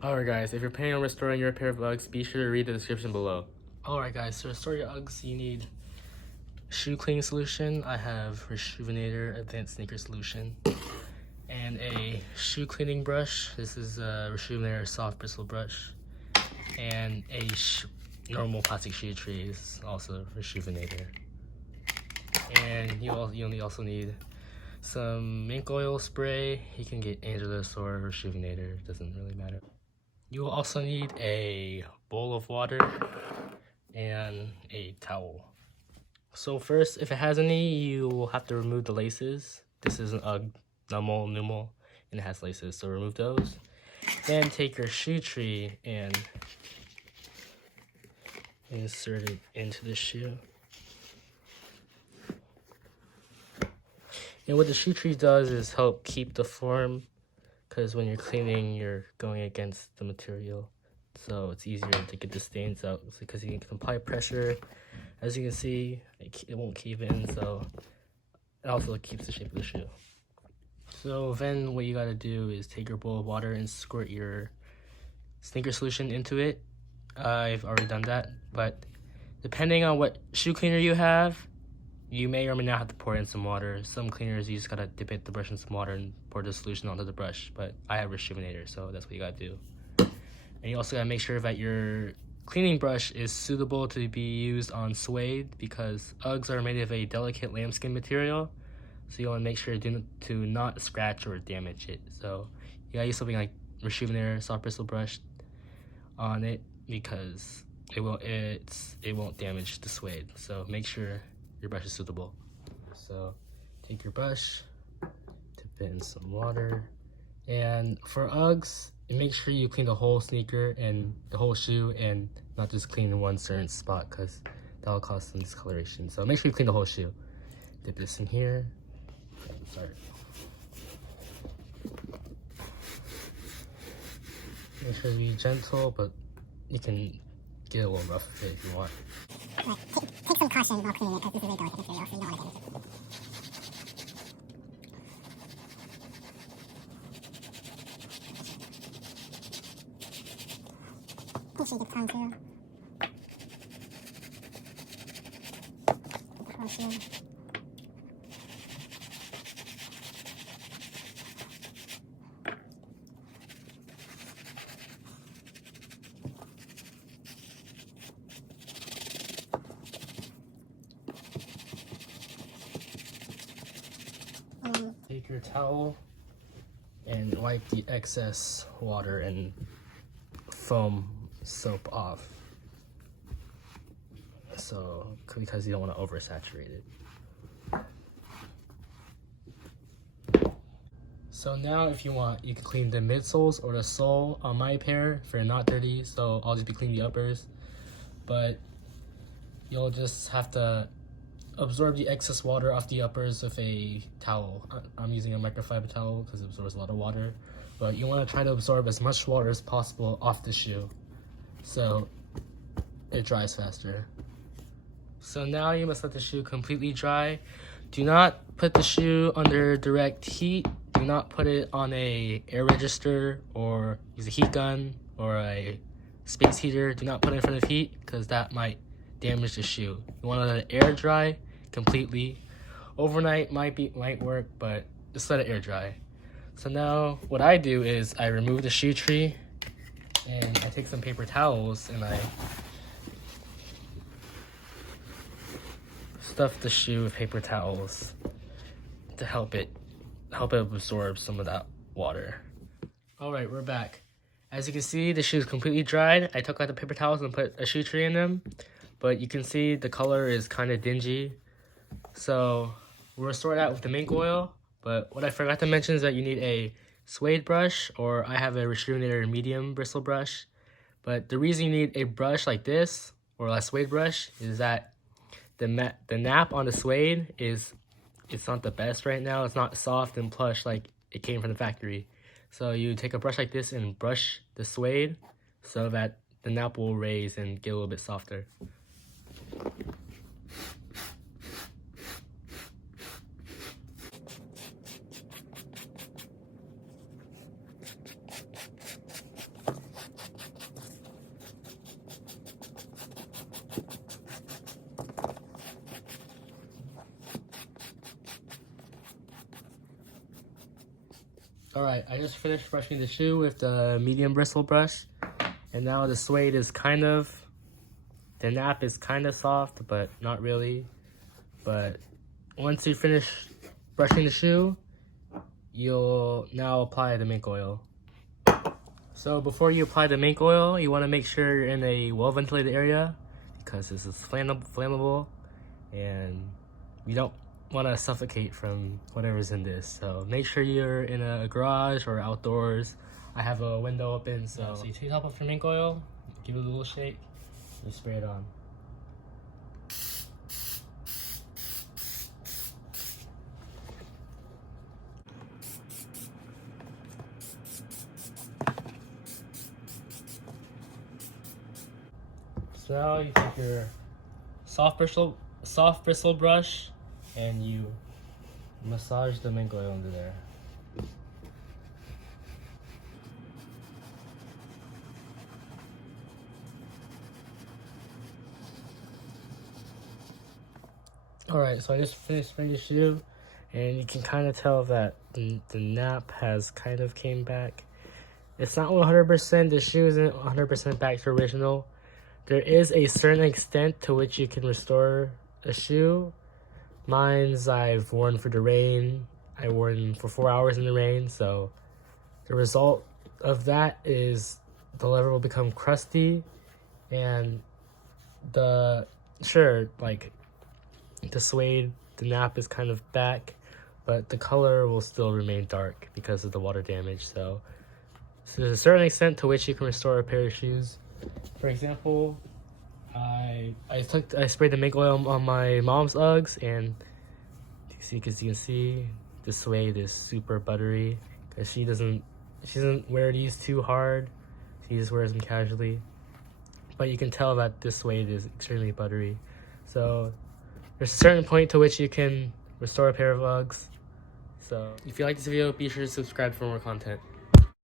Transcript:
Alright guys, if you're planning on restoring your pair of Uggs, be sure to read the description below. Alright guys, to restore your Uggs, you need shoe cleaning solution. I have Rejuvenator Advanced Sneaker Solution. And a shoe cleaning brush. This is a Rejuvenator Soft Bristle Brush. And a normal plastic shoe tray is also Rejuvenator. And you also need some Mink oil spray. You can get Angelus or Rejuvenator, it doesn't really matter. You will also need a bowl of water and a towel. So first, if it has any, you will have to remove the laces. This is an Ugg Numal, and it has laces, so remove those. Then take your shoe tree and insert it into the shoe. And what the shoe tree does is help keep the form, because when you're cleaning, you're going against the material, so it's easier to get the stains out because you can apply pressure. As you can see, it won't cave in, so it also keeps the shape of the shoe. So then what you gotta do is take your bowl of water and squirt your sneaker solution into it. I've already done that, but depending on what shoe cleaner you have, you may or may not have to pour in some water. Some cleaners, you just gotta dip the brush in some water and pour the solution onto the brush, but I have Rejuvenator, so that's what you gotta do. And you also gotta make sure that your cleaning brush is suitable to be used on suede, because Uggs are made of a delicate lambskin material, so you wanna make sure to not scratch or damage it. So you gotta use something like Rejuvenator Soft Bristle Brush on it, because it won't damage the suede. So make sure your brush is suitable. So take your brush, dip it in some water, and for Uggs, make sure you clean the whole sneaker and the whole shoe, and not just clean one certain spot, because that will cause some discoloration. So make sure you clean the whole shoe. Dip this in here. Sorry. Make sure to be gentle, but you can get a little rough with it if you want. Take some caution while cleaning it, because this is a very delicate material, so you don't want to damage it. Make sure you get the tongue too. The whole shoe. Take your towel and wipe the excess water and foam soap off. So, because you don't want to oversaturate it. So now if you want, you can clean the midsoles or the sole on my pair if they're not dirty, so I'll just be cleaning the uppers. But you'll just have to absorb the excess water off the uppers with a towel. I'm using a microfiber towel because it absorbs a lot of water, but you want to try to absorb as much water as possible off the shoe so it dries faster. So now you must let the shoe completely dry. Do not put the shoe under direct heat. Do not put it on a air register or use a heat gun or a space heater. Do not put it in front of heat, because that might damage the shoe. You want to let it air dry completely. Overnight might work, but just let it air dry. So now what I do is I remove the shoe tree, and I take some paper towels and I stuff the shoe with paper towels to help it absorb some of that water. All right, we're back. As you can see, the shoe is completely dried. I took out the paper towels and put a shoe tree in them, but you can see the color is kind of dingy. So we'll restore that with the Mink oil. But what I forgot to mention is that you need a suede brush, or I have a Rejuvenator medium bristle brush. But the reason you need a brush like this, or a suede brush, is that the nap on the suede it's not the best right now. It's not soft and plush like it came from the factory. So you take a brush like this and brush the suede so that the nap will raise and get a little bit softer. Alright, I just finished brushing the shoe with the medium bristle brush. And now the suede is the nap is kind of soft, but not really. But once you finish brushing the shoe, you'll now apply the mink oil. So before you apply the mink oil, you want to make sure you're in a well-ventilated area because this is flammable and you don't want to suffocate from whatever's in this. So make sure you're in a garage or outdoors. I have a window open, so you take top off your mink oil, give it a little shake, and spray it on. So now you take your soft bristle brush and you massage the mink oil into there. Alright, so I just finished spraying the shoe, and you can kind of tell that the nap has kind of came back. It's not 100%, the shoe isn't 100% back to original. There is a certain extent to which you can restore a shoe. Mine's I've worn for the rain. I wore them for 4 hours in the rain, so the result of that is the leather will become crusty, and the suede, the nap is kind of back, but the color will still remain dark because of the water damage. So there's a certain extent to which you can restore a pair of shoes. For example, I sprayed the mink oil on my mom's Uggs, and as you can see, the suede is super buttery because she doesn't wear these too hard. She just wears them casually. But you can tell that this suede is extremely buttery. So there's a certain point to which you can restore a pair of Uggs. So if you like this video, be sure to subscribe for more content.